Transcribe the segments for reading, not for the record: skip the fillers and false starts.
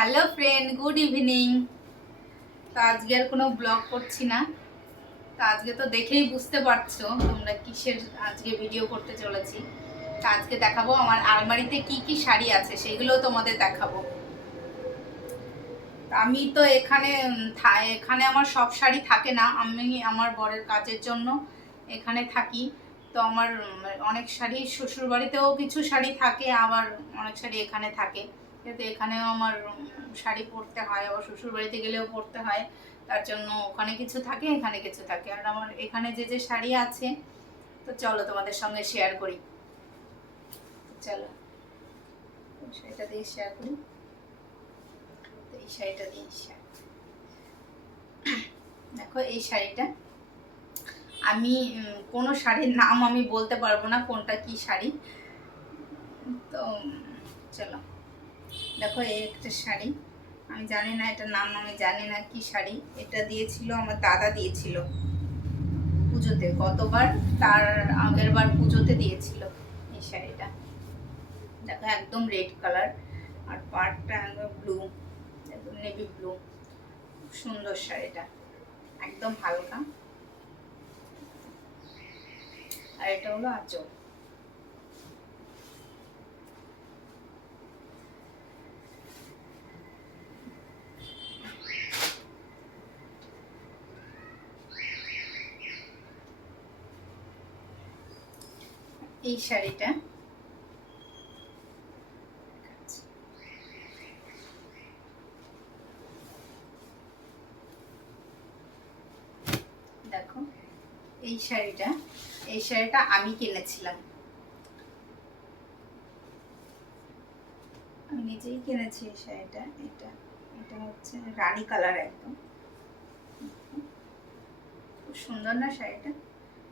Hello friend, good evening. তো আজকে আর কোনো ব্লগ করছি না। তো আজকে তো দেখেই বুঝতে পারছো তোমরা কিসের আজকে ভিডিও করতে চলেছি। তো আজকে দেখাবো আমার আলমারিতে কি কি শাড়ি আছে, সেগুলো তোমাদের দেখাবো। আমি তো এখানে আমার সব শাড়ি থাকে না, আমি আমার বরের কাজের জন্য এখানে থাকি। তো আমার অনেক শাড়ি শ্বশুর বাড়িতেও কিছু শাড়ি থাকে, আবার অনেক শাড়ি এখানে থাকে। কিন্তু এখানেও আমার শাড়ি পরতে হয়, আবার শ্বশুর বাড়িতে গেলেও পরতে হয়। তার জন্য ওখানে কিছু থাকে, এখানে কিছু থাকে। আর আমার এখানে যে যে শাড়ি আছে, তো চলো তোমাদের সঙ্গে শেয়ার করি। চলো শাড়িটা দিয়ে শেয়ার করি। তো এই শাড়িটা দিয়ে শেয়ার, দেখো এই শাড়িটা আমি কোনো শাড়ির নাম আমি বলতে পারবো না কোনটা কি শাড়ি। তো চলো দেখো, এই একটা শাড়ি, আমি জানি না এটার নাম, আমি জানি না কি শাড়ি। এটা দিয়েছিল আমার দাদা, দিয়েছিল পুজোতে, গতবার তার আগের বার পুজোতে দিয়েছিল এই শাড়িটা। দেখো একদম রেড কালার, আর পাড়টা একদম ব্লু, একদম নেভি ব্লু। সুন্দর শাড়িটা, একদম হালকা। আর এটা হলো আঁচল। এই শাড়িটা দেখো, এই শাড়িটা আমি কিনেছিলাম, আমি নিজেই কিনেছি এই শাড়িটা। এটা এটা হচ্ছে রানী কালার, একদম খুব সুন্দর না শাড়িটা,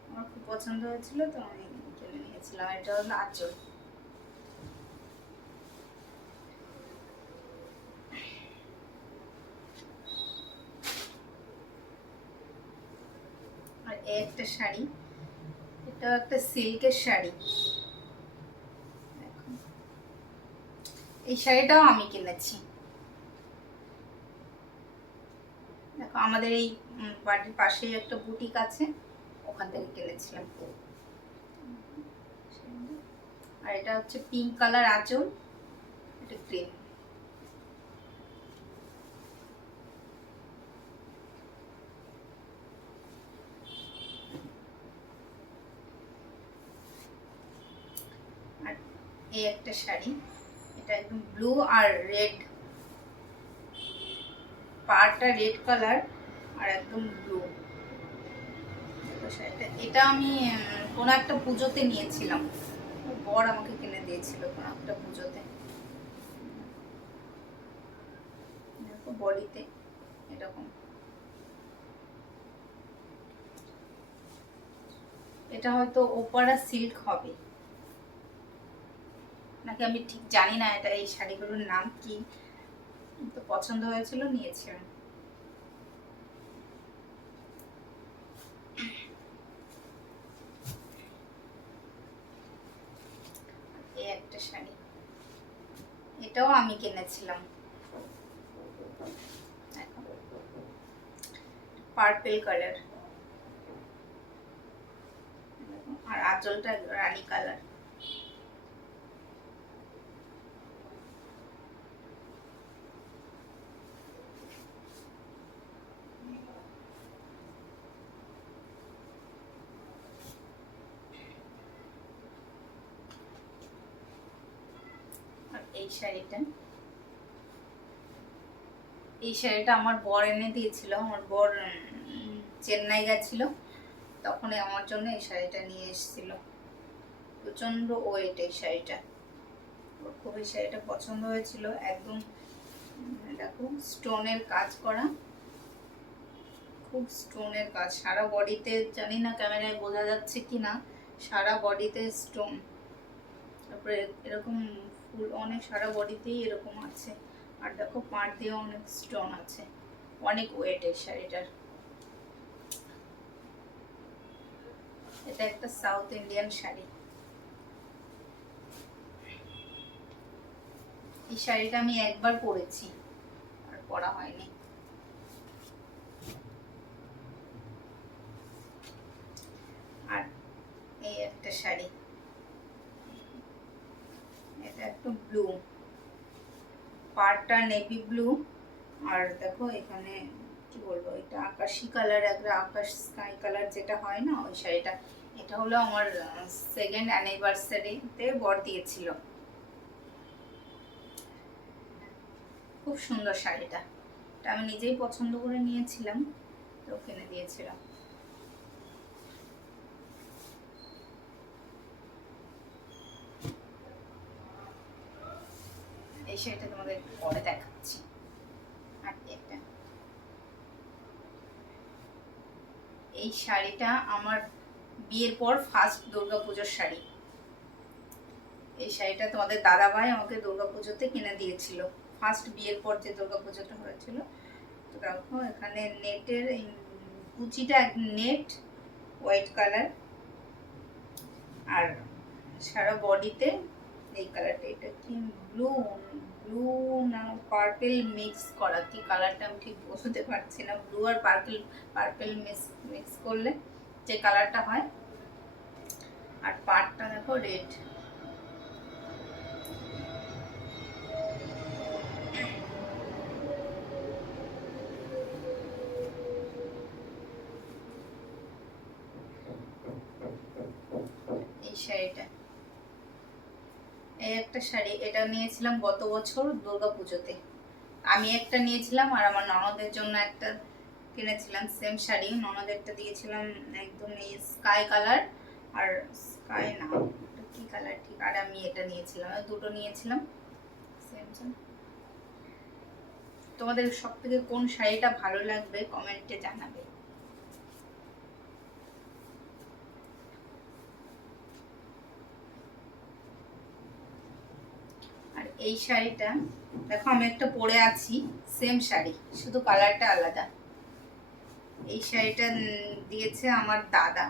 আমার খুব পছন্দ হয়েছিল, তো আমি কিনে নিয়েছিলাম। এটা হলো আঁচল। আর এই একটা শাড়ি, এটা একটা সিল্কের শাড়ি। দেখো, এই শাড়িটাও আমি কিনেছি। দেখো আমাদের এই বাড়ির পাশেই একটা বুটিক আছে, ওখান থেকে কিনেছিলাম। আর এটা হচ্ছে পিঙ্ক কালার আঁচল, এটা গ্রিন। আর এই একটা শাড়ি, এটা একদম ব্লু আর রেড, পাড়টা রেড কালার আর একদম ব্লু। এটা আমি কোনো একটা পুজোতে নিয়েছিলাম, বর আমাকে কিনে দিয়েছিল কোনো একটা পুজোতে। দেখো বডিতে এরকম, এটা হয়তো ওপারা সিল্ক হবে নাকি আমি ঠিক জানি না, এটা এই শাড়িগুলোর নাম কি। তো পছন্দ হয়েছিল, নিয়েছিলাম। এই একটা শাড়ি, এটাও আমি কিনেছিলাম, পার্পল কালার, আর আঁচলটা রানী কালার। আর এই শাড়িটা আমার বর এনে দিয়েছিল। আমার বর চেন্নাই গেছিল, তখনই আমার জন্য এই শাড়িটা নিয়ে এসেছিল। প্রচন্ড ওয়েট এই শাড়িটা, ওর খুব এই শাড়িটা পছন্দ হয়েছিল। একদম দেখো স্টোনের কাজ করা, খুব স্টোনের কাজ সারা বডিতে, জানি না ক্যামেরায় বোঝা যাচ্ছে কি না, সারা বডিতে স্টোন। তারপরে এরকম ফুল অনেক সারা বডিতেই এরকম আছে। আর দেখো পাড় দিয়ে অনেক স্টোন আছে, অনেক ওয়েট এই শাড়িটার। এটা একটা সাউথ ইন্ডিয়ান শাড়ি। এই শাড়িটা আমি একবার পরেছি, পরা হয়নি। আর এই একটা শাড়ি, এটা একটু ব্লু, পাড়টা নেভি ব্লু, আর দেখো এখানে কি বলবো, এটা আকাশি কালার, একটা আকাশ স্কাই কালার যেটা হয় না, ওই শাড়িটা। এটা হলো আমার সেকেন্ড অ্যানিভার্সারিতে বর দিয়েছিল। খুব সুন্দর শাড়িটা, এটা আমি নিজেই পছন্দ করে নিয়েছিলাম, তো কিনে দিয়েছিলাম। এই শাড়িটা তোমাদের পরে দেখাচ্ছি। আর একটা, এই শাড়িটা আমার বিয়ের পর ফার্স্ট দুর্গাপুজোর শাড়ি। এই শাড়িটা তোমাদের দাদাভাই আমাকে দুর্গাপুজোতে কিনে দিয়েছিল, ফার্স্ট বিয়ের পর যে দুর্গাপুজোটা হয়েছিল। তো দেখো এখানে নেটের কুচিটা নেট হোয়াইট কালার, আর সারা বডিতে এই কালারটা, এটা কি ব্লু, ব্লু না পার্পল মিক্স করা, কি কালারটা আমি ঠিক বুঝতে পারছি না। ব্লু আর পার্পল মিক্স করলে যে কালারটা হয়। আর পাড়টা দেখো রেড। এই শাড়িটা, এই একটা শাড়ি, এটা নিয়েছিলাম গত বছর দুর্গাপুজোতে। আমি একটা নিয়েছিলাম আর আমার ননদের জন্য একটা কিনেছিলাম সেম শাড়ি। ননদেরটা দিয়েছিলাম একদম এই স্কাই কালার, আর স্কাই না কি কালার ঠিক, আর আমি এটা নিয়েছিলাম, দুটো নিয়েছিলাম সেম সেম। তোমাদের সব থেকে কোন শাড়িটা ভালো লাগবে কমেন্টে জানাবে। আর এই শাড়িটা দেখো আমি একটা পরে আছি, সেম শাড়ি, শুধু কালারটা আলাদা। এই শাড়িটা দিয়েছে আমার দাদা।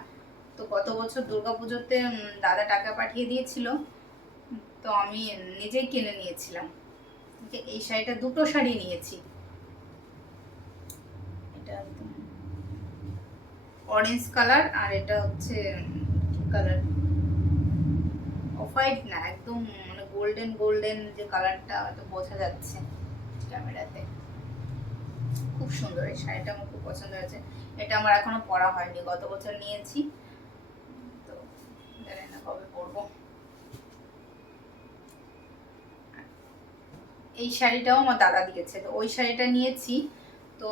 তো গত বছর দুর্গাপুজোতে দাদা টাকা পাঠিয়ে দিয়েছিল, তো আমি নিজেই কিনে নিয়েছিলাম। এই শাড়িটা, দুটো শাড়ি নিয়েছি। এটা একদম অরেঞ্জ কালার, আর এটা হচ্ছে কি কালার, অফ হোয়াইট না, একদম মানে গোল্ডেন গোল্ডেন যে কালারটা, হয়তো বোঝা যাচ্ছে ক্যামেরাতে। খুব সুন্দর এই শাড়িটা, আমার খুব পছন্দ হয়েছে। এটা আমার এখনো পরা হয়নি, গত বছর নিয়েছি, তো জানি না কবে পরবো। এই শাড়িটাও আমার দাদা দিয়েছে, তো ওই শাড়িটা নিয়েছি। তো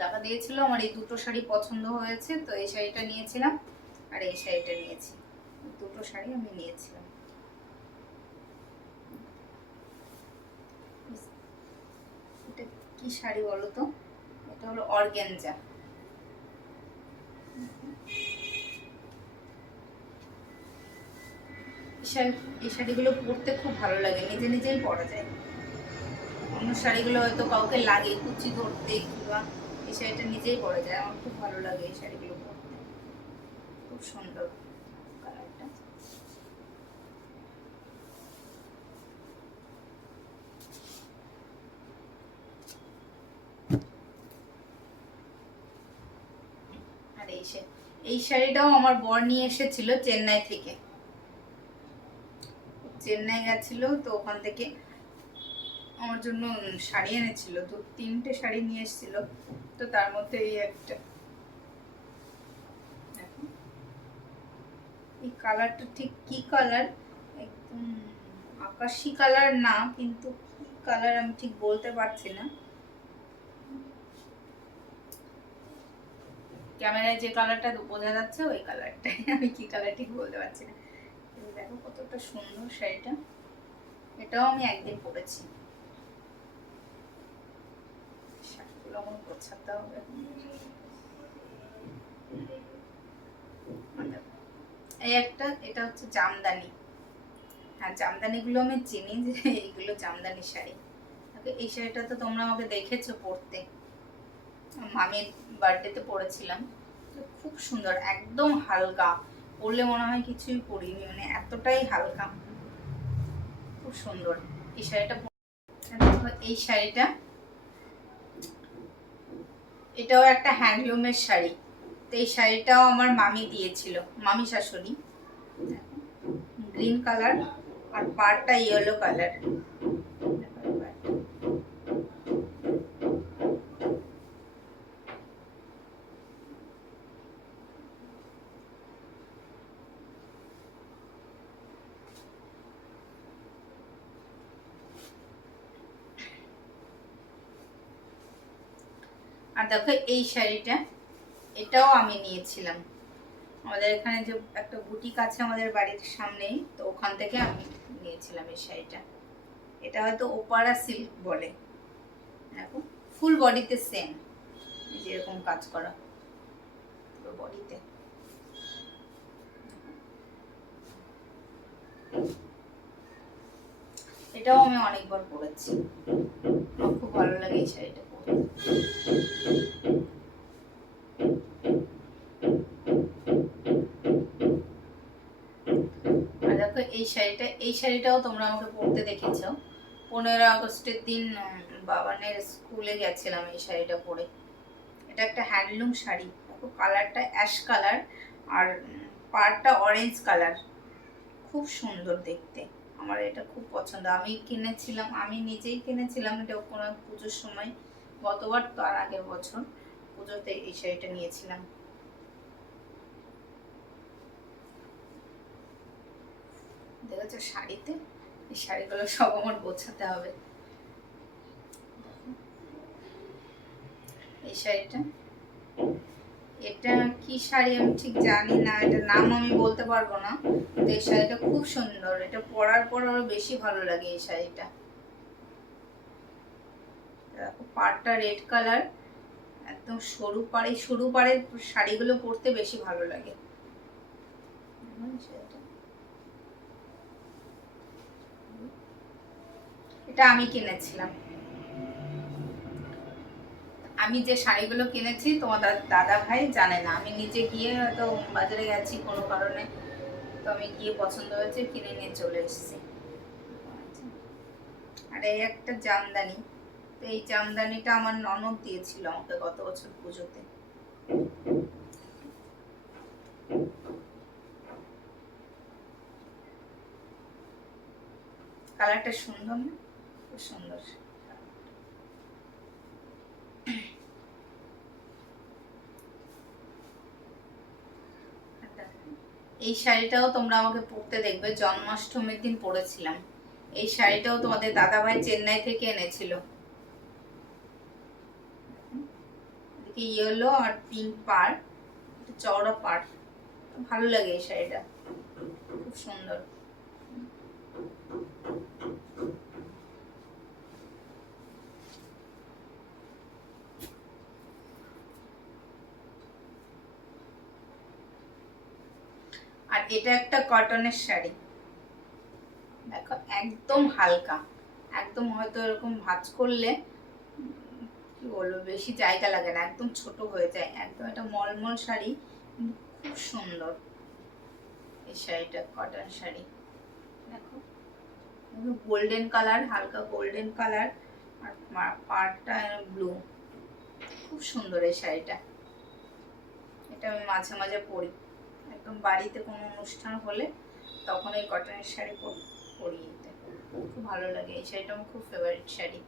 টাকা দিয়েছিল, আমার এই দুটো শাড়ি পছন্দ হয়েছে, তো এই শাড়িটা নিয়েছিলাম আর এই শাড়িটা নিয়েছি। দুটো শাড়ি আমি নিয়েছিলাম। এটা কি শাড়ি বলো তো, এটা হলো অর্গ্যানজা। এই শাড়িগুলো পরতে খুব ভালো লাগে, নিজে নিজেই পরা যায়। অন্য শাড়িগুলো হয়তো কাউকে লাগে কুচি ধরতে, কিংবা এই শাড়িটা নিজেই পরা যায়। আমার খুব ভালো লাগে এই শাড়িগুলো পরতে, খুব সুন্দর কালারটা। আর এই শাড়িটাও আমার বর নিয়ে এসেছিল চেন্নাই থেকে। চেন্নাই গেছিল, তো ওখান থেকে আমার জন্য শাড়ি এনেছিল, তিনটে শাড়ি নিয়ে এসেছিল, তো তার মধ্যে এই একটা। এই কালারটা ঠিক কি কালার, একদম আকাশি কালার না, কিন্তু কি কালার আমি ঠিক বলতে পারছি না। ক্যামেরায় যে কালারটা বোঝা যাচ্ছে ওই কালারটাই, আমি কি কালার ঠিক বলতে পারছি না। দেখো কতটা সুন্দর শাড়িটা, এটাও আমি একদিন পরেছি। শাড়িগুলো আমার গোছাতে হবে। এই একটা, এটা হচ্ছে জামদানি। হ্যাঁ, জামদানিগুলো আমি চিনি, যে এইগুলো জামদানি শাড়ি। এই শাড়িটা তো তোমরা আমাকে দেখেছো পরতে, মামির বার্থডেতে পরেছিলাম। খুব সুন্দর, একদম হালকা, পরলে মনে হয় কিছুই পরিনি, মানে এতটাই হালকা, খুব সুন্দর এই শাড়িটা। এই শাড়িটা এটাও একটা হ্যান্ডলুমের শাড়ি। তো এই শাড়িটাও আমার মামি দিয়েছিল, মামি শাশুড়ি। গ্রিন কালার আর পাড়টা ইয়েলো কালার। আর দেখো এই শাড়িটা, এটাও আমি নিয়েছিলাম। আমাদের এখানে যে একটা বুটিক আছে আমাদের বাড়ির সামনেই, তো ওখান থেকে আমি নিয়েছিলাম এই শাড়িটা। এটা হয়তো ওপারা সিল্ক বলে। দেখো ফুল বডিতে সেম, যেরকম কাজ করা পুরো বডিতে। এটাও আমি অনেকবার পরেছি, আমার খুব ভালো লাগে এই শাড়িটা পরতে। আর দেখো এই শাড়িটাও তোমরা আমাকে পরতে দেখেছো 15 আগস্টের দিন। বাবানের স্কুলে গেছিলাম এই শাড়িটা পরে। এটা একটা হ্যান্ডলুম শাড়ি। দেখো কালারটা অ্যাশ কালার আর পাড়টা অরেঞ্জ কালার, খুব সুন্দর দেখতে। আমার এটা খুব পছন্দ, আমি কিনেছিলাম, আমি নিজেই কিনেছিলাম এটা কোনো পুজোর সময়, গতবার তো আর আগের বছর পুজোতে এই শাড়িটা নিয়েছিলাম। দেখেছো শাড়িতে, এই শাড়িগুলো সব আমার গোছাতে হবে। এই শাড়িটা, এটা কি শাড়ি আমি ঠিক জানি না, এটার নাম আমি বলতে পারবো না। তো এই শাড়িটা খুব সুন্দর, এটা পরার পর আরো বেশি ভালো লাগে এই শাড়িটা। দেখো পাড়টা রেড কালার, একদম সরু পাড়ে, সরু পাড়ের শাড়িগুলো পরতে বেশি ভালো লাগে। এটা আমি কিনেছিলাম। আমি যে শাড়িগুলো কিনেছি তোমার দাদা ভাই জানে না, আমি নিজে গিয়ে হয়তো বাজারে গেছি কোনো কারণে, তো আমি গিয়ে পছন্দ হয়েছে কিনে নিয়ে চলে এসেছি। আর এই একটা জামদানি, তো এই জামদানিটা আমার ননদ দিয়েছিল আমাকে গত বছর পুজোতে। কালারটা সুন্দর না, খুব সুন্দর। এই শাড়িটাও তোমরা আমাকে পরতে দেখবে, জন্মাষ্টমীর দিন পরেছিলাম। এই শাড়িটাও তোমাদের দাদা ভাই চেন্নাই থেকে এনেছিল। এদিকে ইয়েলো আর পিঙ্ক পাড়, চওড়া পাড়, ভালো লাগে এই শাড়িটা, খুব সুন্দর। আর এটা একটা কটনের শাড়ি, দেখো একদম হালকা, একদম হয়তো এরকম ভাঁজ করলে কি বলবো বেশি জায়গা লাগে না, একদম ছোট হয়ে যায় একদম। এটা মলমল শাড়ি, খুব সুন্দর এই শাড়িটা, কটন শাড়ি। দেখো গোল্ডেন কালার, হালকা গোল্ডেন কালার, আর পাড়টা ব্লু, খুব সুন্দর এই শাড়িটা। এটা আমি মাঝে মাঝে পরি, একদম বাড়িতে কোনো অনুষ্ঠান হলে তখন এই কটনের শাড়ি পরি, খুব ভালো লাগে এই শাড়িটা, আমার খুব ফেভারিট শাড়ি।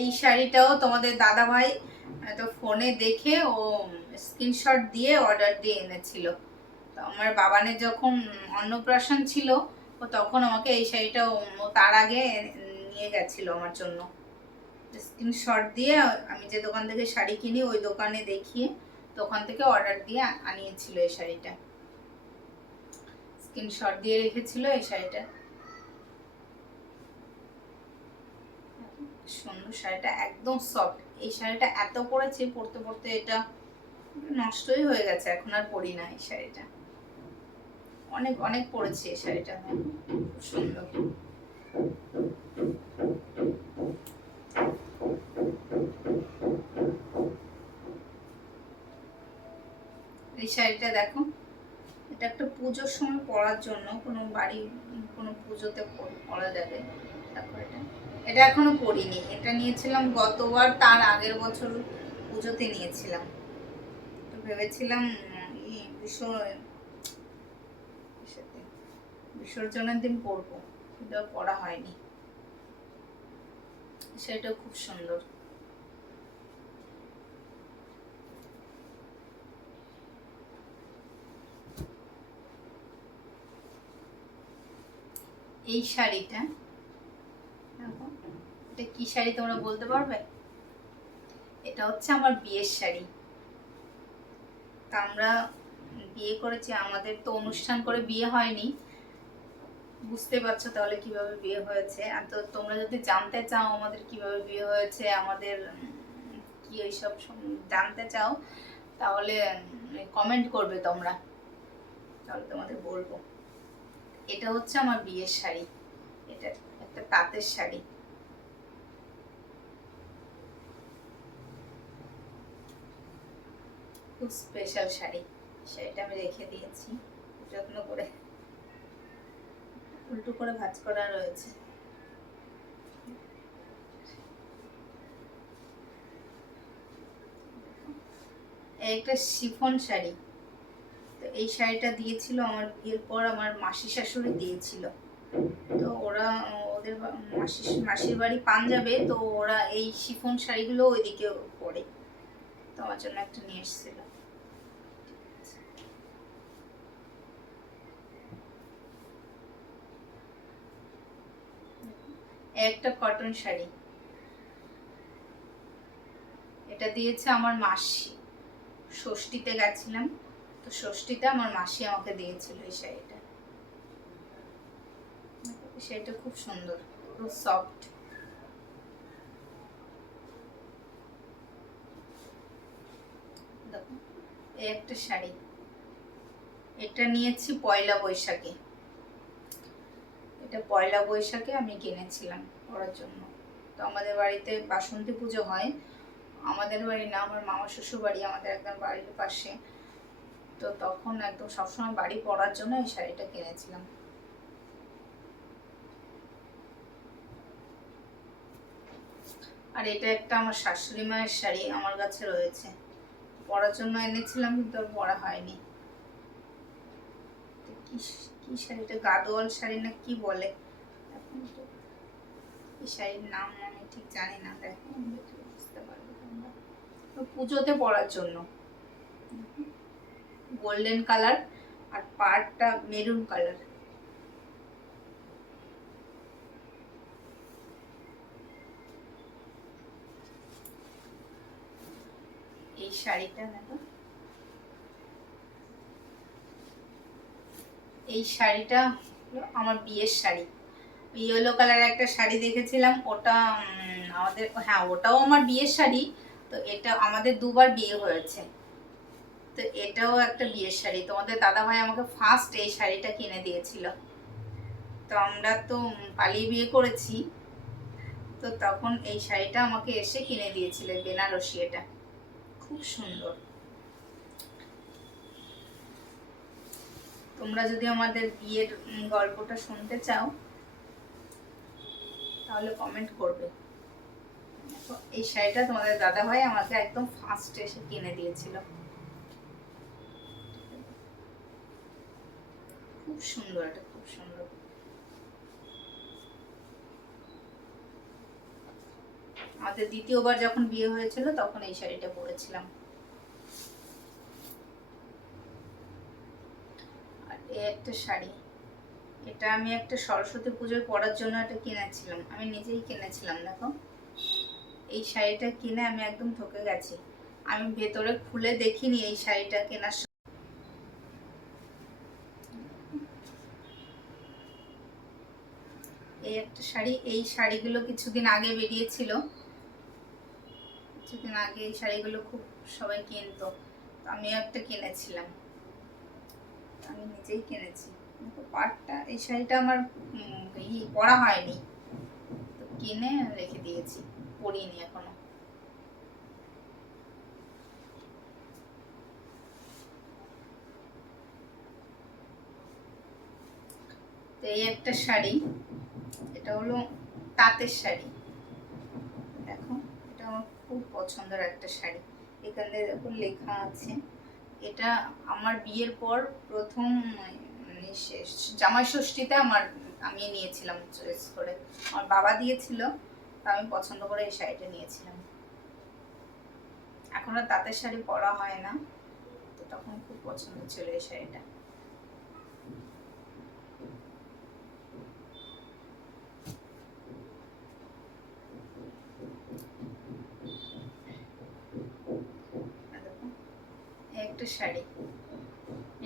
এই শাড়িটাও তোমাদের দাদা ভাই তো ফোনে দেখে ও স্ক্রিনশট দিয়ে অর্ডার দিয়ে এনেছিল। তো আমার বাবানের যখন অন্নপ্রাশন ছিল, ও তখন আমাকে এই শাড়িটা ও তার আগে নিয়ে গেছিল আমার জন্য। স্ক্রিনশট দিয়ে আমি যে দোকান থেকে শাড়ি কিনি ওই দোকানে দেখিয়ে দোকান থেকে অর্ডার দিয়ে আনিয়েছিল এই শাড়িটা, স্ক্রিনশট দিয়ে রেখেছিল এই শাড়িটা। সুন্দর শাড়িটা, একদম সফট। এই শাড়িটা এত পরেছি, পরতে পরতে এটা নষ্টই হয়ে গেছে, এখন আর পরি না এই শাড়িটা। অনেক অনেক পরেছি এই শাড়িটা, খুব সুন্দর। এই শাড়িটা দেখো, এটা একটা পুজোর সময় পরার জন্য, কোনো বাড়ি কোনো পুজোতে পরা যাবে। তারপর এটা এটা এখনো পরিনি। এটা নিয়েছিলাম গতবার, তার আগের বছর পুজোতে নিয়েছিলাম। তো ভেবেছিলাম বিসর্জনের দিন পরবো, কিন্তু পরা হয়নি। সেটা খুব সুন্দর। এই শাড়িটা, এটা কি শাড়ি তোমরা বলতে পারবে? এটা হচ্ছে আমার বিয়ের শাড়ি। তা আমরা বিয়ে করেছি, আমাদের তো অনুষ্ঠান করে বিয়ে হয়নি, বুঝতে পারছো তাহলে কিভাবে বিয়ে হয়েছে। আর তো তোমরা যদি জানতে চাও আমাদের কিভাবে বিয়ে হয়েছে, আমাদের কি এইসব জানতে চাও, তাহলে কমেন্ট করবে তোমরা, তাহলে তোমাদের বলবো। এটা হচ্ছে আমার বিয়ের শাড়ি, এটা একটা তাঁতের শাড়ি। খুব স্পেশাল শাড়ি। শাড়িটা আমি রেখে দিয়েছি যত্ন করে, উল্টো করে ভাঁজ করা রয়েছে। একটা শিফন শাড়ি। তো এই শাড়িটা দিয়েছিল আমার বিয়ের পর আমার মাসি শাশুড়ি দিয়েছিল। তো ওরা ওদের মাসির বাড়ি পাঞ্জাবে, তো ওরা এই শিফন শাড়িগুলো ওইদিকে পরে, তো আমার জন্য একটা নিয়ে এসেছিল। একটা কটন শাড়ি, এটা দিয়েছে আমার মাসি। ষষ্ঠীতে গেছিলাম, তো ষষ্ঠীতে আমার মাসি আমাকে দিয়েছিল এই শাড়িটা। শাড়িটা খুব সুন্দর, খুব সফট। দেখো এই একটা শাড়ি, এটা নিয়েছি পয়লা বৈশাখে। এটা পয়লা বৈশাখে আমি কিনেছিলাম পরার জন্য। তো আমাদের বাড়িতে বাসন্তী পুজো হয়, আমাদের বাড়ি না, আমার মামা শ্বশুর বাড়ি, আমাদের একদম বাড়ির পাশে। তো তখন একদম সবসময় বাড়ি পরার জন্য এই শাড়িটা কিনেছিলাম। আর এটা একটা আমার শাশুড়ি মায়ের শাড়ি, আমার কাছে রয়েছে, পরার জন্য এনেছিলাম কিন্তু আর পরা হয়নি। কি শাড়িটা, গাদোয়াল শাড়ি না কি বলে, এখন তো এই শাড়ির নাম আমি ঠিক জানি না। দেখো বুঝতে পারবে তোমরা, পুজোতে পরার জন্য। গোল্ডেন কালার আর পাড়টা মেরুন কালার। এই শাড়িটা দেখো, এই শাড়িটা আমার বিয়ের শাড়ি। ইয়েলো কালার একটা শাড়ি দেখেছিলাম, ওটা আমাদের, হ্যাঁ ওটাও আমার বিয়ের শাড়ি। তো এটা আমাদের দুবার বিয়ে হয়েছে, তো এটাও একটা বিয়ের শাড়ি। তোমাদের দাদাভাই আমাকে ফার্স্ট এই শাড়িটা কিনে দিয়েছিল। তো আমরা তো পালিয়ে বিয়ে করেছি, তো তখন এই শাড়িটা আমাকে এসে কিনে দিয়েছিল, বেনারসি। এটা খুব সুন্দর। তোমরা যদি আমাদের বিয়ের গল্পটা শুনতে চাও তাহলে কমেন্ট করবে। এই শাড়িটা তোমাদের দাদাভাই আমাকে একদম ফার্স্ট এসে কিনে দিয়েছিল। খুব সুন্দর, এটা খুব সুন্দর। আমাদের দ্বিতীয়বার যখন বিয়ে হয়েছিল তখন এই শাড়িটা পরেছিলাম। আর এই একটা শাড়ি, এটা আমি একটা সরস্বতী পুজোয় পরার জন্য এটা কিনেছিলাম, আমি নিজেই কিনেছিলাম। দেখো এই শাড়িটা কিনে আমি একদম ঠকে গেছি, আমি ভেতরে খুলে দেখিনি এই শাড়িটা কেনার। এই একটা শাড়ি, এই শাড়িগুলো কিছুদিন আগে বেরিয়েছিল, কিছুদিন আগে এই শাড়িগুলো খুব সবাই কিনতো, আমিও একটা কিনেছিলাম, আমি নিজেই কিনেছি। দেখো পাটটা, এই শাড়িটা আমার পরা হয়নি, তো কিনে রেখে দিয়েছি, পরিনি এখনো। এই একটা শাড়ি, এটা হলো তাঁতের শাড়ি। দেখো, এটা আমার খুব পছন্দের একটা শাড়ি। এখানে দেখো লেখা আছে, এটা আমার বিয়ের পর প্রথম জামাই ষষ্ঠীতে আমি নিয়েছিলাম চয়েস করে। আমার বাবা দিয়েছিল, তা আমি পছন্দ করে এই শাড়িটা নিয়েছিলাম। এখন আর তাঁতের শাড়ি পরা হয় না, তো তখন খুব পছন্দ ছিল এই শাড়িটা। একটা শাড়ি,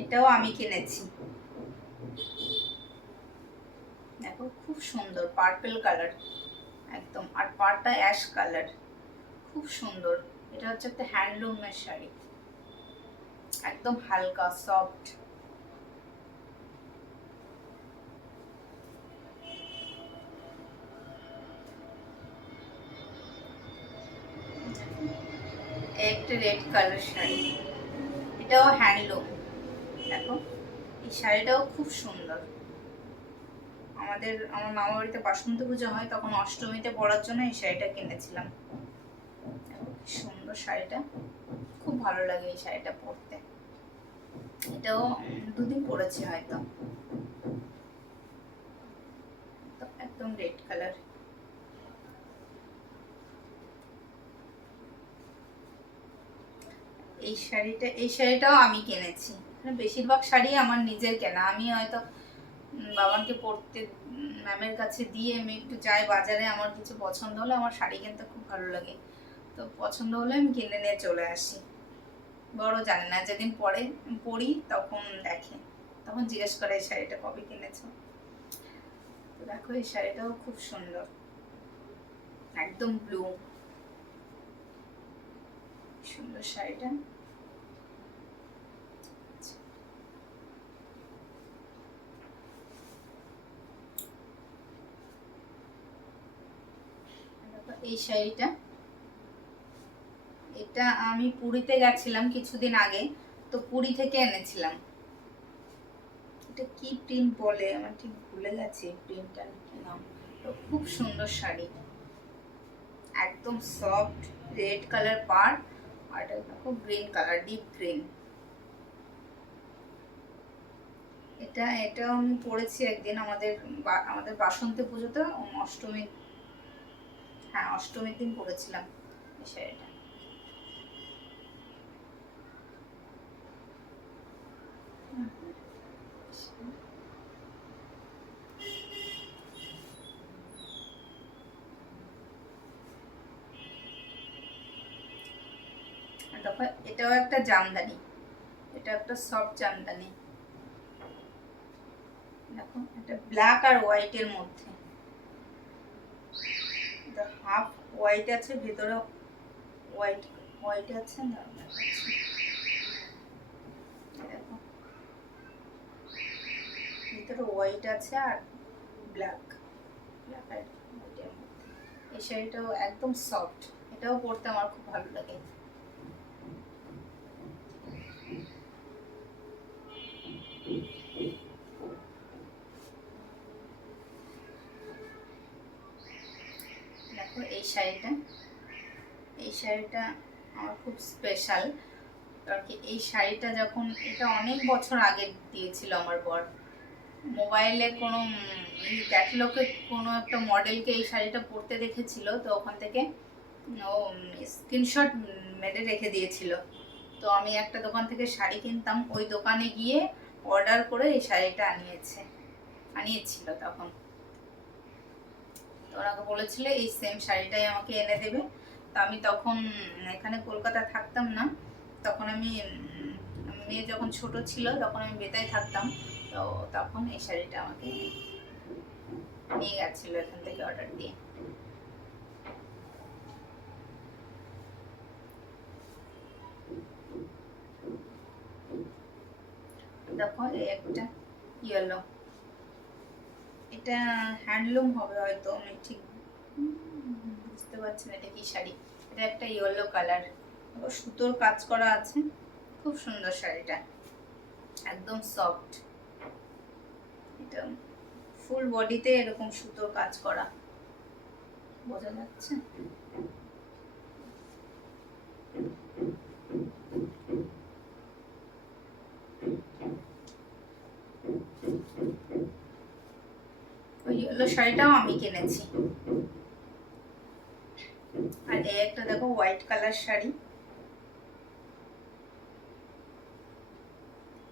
এটাও আমি কিনেছি। দেখো খুব সুন্দর, পার্পল কালার একদম, আর পাড়টা অ্যাশ কালার, খুব সুন্দর। এটা হচ্ছে একটা হ্যান্ডলুমের শাড়ি, একদম হালকা সফট। একটা রেড কালার শাড়ি, এটাও হ্যান্ডলুম। দেখো এই শাড়িটাও খুব সুন্দর। আমার মামা বাড়িতে বাসন্তী পুজো হয়, তখন অষ্টমীতে পরার জন্য এই শাড়িটা কিনেছিলাম। কি সুন্দর শাড়িটা, খুব ভালো লাগে এই শাড়িটা পরতে। এটাও দুদিন পরেছি হয়তো। একদম রেড কালার। এই শাড়িটাও আমি কিনেছি। বেশিরভাগ শাড়ি আমার নিজের কেনা। আমি হয়তো বাবাকে পরতে ম্যামের কাছে দিয়ে আমি একটু যাই বাজারে, আমার কিছু পছন্দ হলে, আমার শাড়ি কিনতে খুব ভালো লাগে, তো পছন্দ হলে আমি কিনে নিয়ে চলে আসি। বড় জানে না, যেদিন পরি তখন দেখে, তখন জিজ্ঞেস করে এই শাড়িটা কবে কিনেছো। তো দেখো এই শাড়িটাও খুব সুন্দর, একদম ব্লু, সুন্দর শাড়িটা। এই শাড়িটা, এটা আমি পুরীতে গেছিলাম কিছুদিন আগে, তো পুরী থেকে এনেছিলাম। এটা কি প্রিন্ট বলে আমার ঠিক ভুলে গেছি, প্রিন্টটার কি নাম। তো খুব সুন্দর শাড়ি, একদম সফট রেড কালার পাড়, আর এটা দেখো গ্রিন কালার, ডিপ গ্রিন। এটাও আমি পরেছি একদিন আমাদের বাসন্তী পুজোতে, অষ্টমী, হ্যাঁ অষ্টমীর দিন পরেছিলাম এই শাড়িটা। দেখো এটাও একটা জামদানি, এটা একটা সফট জামদানি। দেখো এটা ব্ল্যাক আর হোয়াইটের মধ্যে, হাফ হোয়াইট আছে, ভেতরে হোয়াইট হোয়াইট আছে না, দেখো ভিতরে হোয়াইট আছে আর ব্ল্যাক, ব্ল্যাক আর হোয়াইটের মধ্যে। এই শাড়িটাও একদম সফট, এটাও পরতে আমার খুব ভালো লাগে। দেখো এই শাড়িটা আমার খুব স্পেশাল, কারণ কি এই শাড়িটা যখন, এটা অনেক বছর আগে দিয়েছিল আমার বর, মোবাইলে কোনো ক্যাটালগে কোনো একটা মডেলকে এই শাড়িটা পরতে দেখেছিল, তো ওখান থেকে ও স্ক্রিনশট মেরে রেখে দিয়েছিল। তো আমি একটা দোকান থেকে শাড়ি কিনতাম, ওই দোকানে গিয়ে অর্ডার করে এই শাড়িটা আনিয়েছিল তখন। তো ওনাকে বলেছিল এই সেম শাড়িটাই আমাকে এনে দেবে। তো আমি তখন এখানে কলকাতা থাকতাম না, তখন মেয়ে যখন ছোট ছিল তখন আমি বেতায় থাকতাম, তো তখন এই শাড়িটা আমাকে নিয়ে গেছিল এখান থেকে অর্ডার দিয়ে। দেখো এই একটা ইয়েলো, এটা হ্যান্ডলুম হবে হয়তো, আমি ঠিক বুঝতে পারছি না এটা কি শাড়ি। এটা একটা ইয়েলো কালার, সুতোর কাজ করা আছে, খুব সুন্দর শাড়িটা, একদম সফট। এটা ফুল বডিতে এরকম সুতোর কাজ করা, বোঝা যাচ্ছে? ওই ইয়েলো শাড়িটাও আমি কিনেছি। আর এই একটা দেখো হোয়াইট কালার শাড়ি,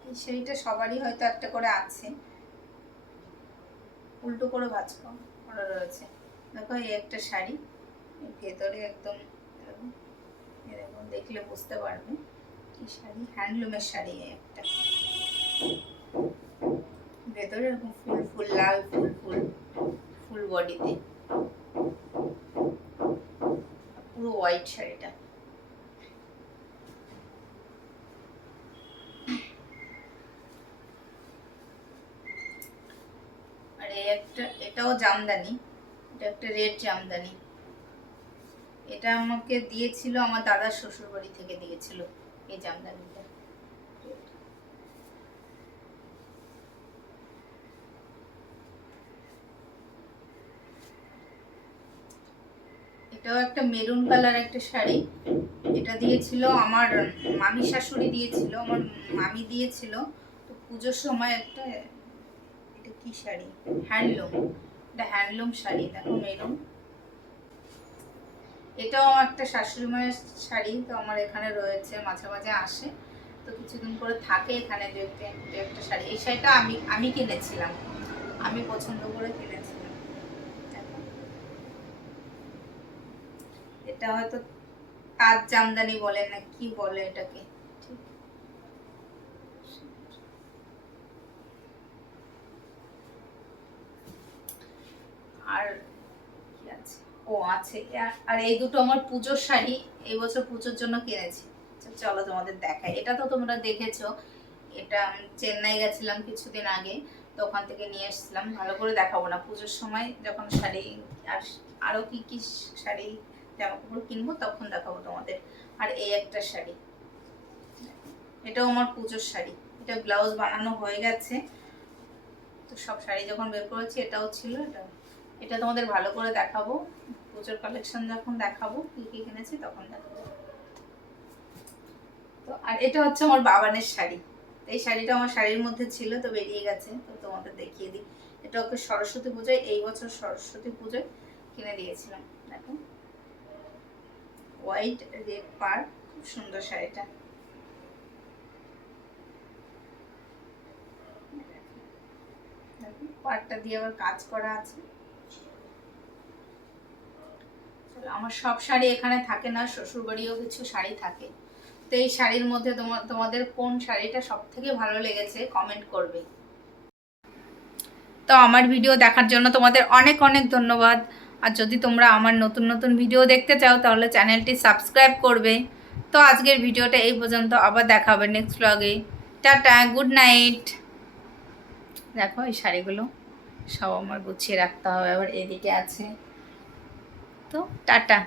এই শাড়িটা সবারই হয়তো একটা করে আছে, উল্টো করে ভাঁজ করা রয়েছে। দেখো এই একটা শাড়ি, ভেতরে একদম এরকম দেখলে বুঝতে পারবে কি শাড়ি, হ্যান্ডলুমের শাড়ি একটা, ভেতরে এরকম ফুল ফুল লাল ফুল ফুল ফুল বডিতে, পুরো হোয়াইট শাড়িটা। আর এই একটা, এটাও জামদানি, এটা একটা রেড জামদানি, এটা আমাকে দিয়েছিল আমার দাদার শ্বশুর বাড়ি থেকে দিয়েছিল এই জামদানিটা। এটাও একটা মেরুন কালার একটা শাড়ি, এটা দিয়েছিল আমার মামি শাশুড়ি দিয়েছিল, আমার মামি দিয়েছিল। তো পুজোর সময় একটা, এটা কি শাড়ি, হ্যান্ডলুম, এটা হ্যান্ডলুম শাড়ি, দেখো মেরুন। এটাও একটা শাশুড়ি মায়ের শাড়ি, তো আমার এখানে রয়েছে, মাঝে মাঝে আসে, তো কিছুদিন করে থাকে এখানে। যে একটা শাড়ি, এই শাড়িটা আমি কিনেছিলাম, আমি পছন্দ করে কিনেছিলাম। এটা হয়তো তাজ জামদানি বলে না কি বলে এটাকে, আর কি আছে, ও আছে। আর এই দুটো আমার পুজোর শাড়ি, এই বছর পুজোর জন্য কিনেছি। চলো তোমাদের দেখাই, এটা তো তোমরা দেখেছো, এটা আমি চেন্নাই গেছিলাম কিছুদিন আগে, তো ওখান থেকে নিয়ে এসেছিলাম। ভালো করে দেখাবো না, পুজোর সময় যখন শাড়ি আর আরো কি কি শাড়ি জামা কাপড় কিনবো তখন দেখাবো তোমাদের। আর এই একটা শাড়ি, এটাও আমার পুজোর শাড়ি, এটা ব্লাউজ বানানো হয়ে গেছে, তো সব শাড়ি যখন বের করেছি এটাও ছিল। এটা তোমাদের ভালো করে দেখাবো, পুজোর কালেকশন যখন দেখাবো কি কি কিনেছি তখন দেখাবো। তো আর এটা হচ্ছে আমার বাবানের শাড়ি, এই শাড়িটা আমার শাড়ির মধ্যে ছিল, তো বেরিয়ে গেছে, তো তোমাদের দেখিয়ে দিই। এটা ওকে সরস্বতী পুজোয়, এই বছর সরস্বতী পুজোয় কিনে দিয়েছিলাম। দেখো হোয়াইট রেড পার, খুব সুন্দর শাড়িটা। পাড়টা দিয়ে আবার কাজ করা আছে। আমার সব শাড়ি এখানে থাকে না, শ্বশুর বাড়িও কিছু শাড়ি থাকে। তো এই শাড়ির মধ্যে তোমাদের কোন শাড়িটা সব থেকে ভালো লেগেছে কমেন্ট করবে। তো আমার ভিডিও দেখার জন্য তোমাদের অনেক অনেক ধন্যবাদ। আর যদি তোমরা আমার নতুন নতুন ভিডিও দেখতে চাও তাহলে চ্যানেলটি সাবস্ক্রাইব করবে। তো আজকের ভিডিওটা এই পর্যন্ত, আবার দেখা হবে নেক্সট ব্লগে। Tata, good night. দেখো এই শাড়িগুলো সব আমার গুছিয়ে রাখতে হবে, আবার এদিকে আছে। তো টাটা।